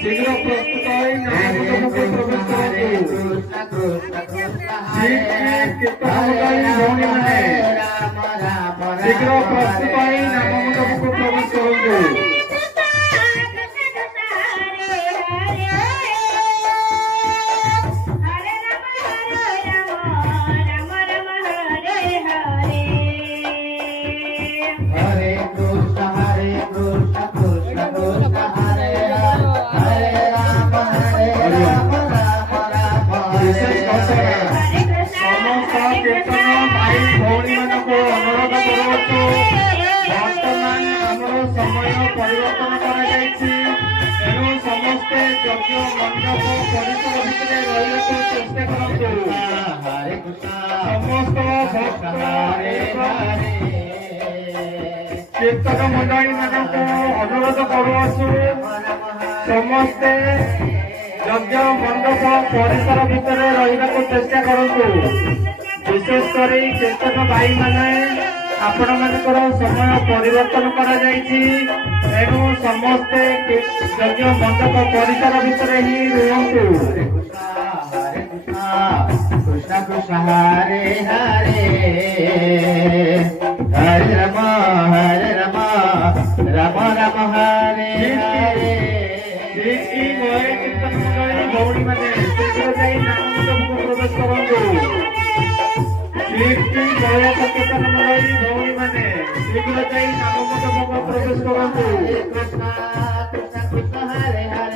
शीघ्र प्रस्तुत शीघ्र प्रस्तुत नाम मंडप को प्रवेश करूँ। परिवर्तन तेणु समस्ते यज्ञ मंडप परिसर भितर रही चेष्टा करूँ। समस्त कीर्तन मंडली मानक अनुरोध करुछु समस्ते यज्ञ मंडप परिसर भितर रही चेष्टा करूँ। विशेषकर कीर्तन भाई माने आपण मानकर समय परिवर्तन करा तेणु समस्ते यज्ञ मंडप परिसर भितर ही रुहतु। कृष्ण कृष्ण हरे हरे हरे राम राम राम हरे हरे। कीर्तन मंडली गौड़ी मैंने प्रवेश करूँ। कीर्तन मंडली गौड़ी मैंने शीघ्र नाम मंडप प्रवेश करूँ।